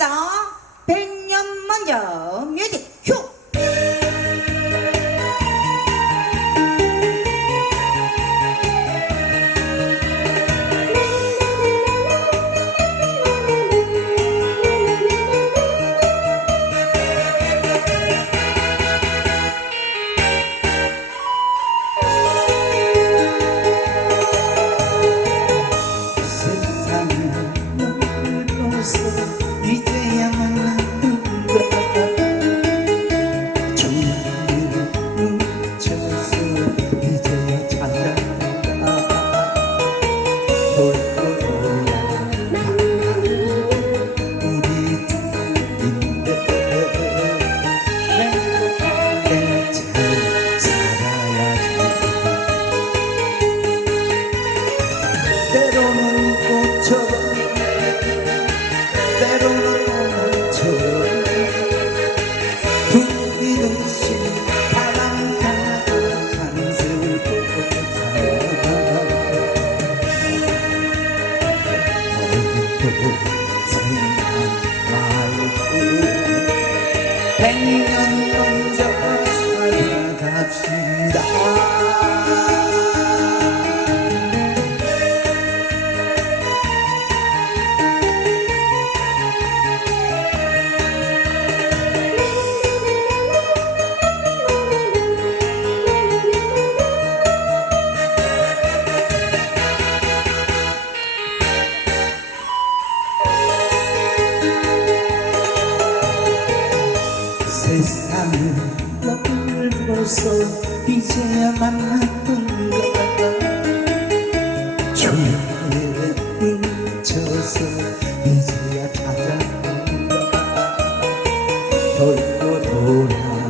갑시다. 백년 먼저. 생각 말고 백년 벌써 이제야 만났던가 조용히 미쳐서 이제야 찾았던 것 돌고 돌아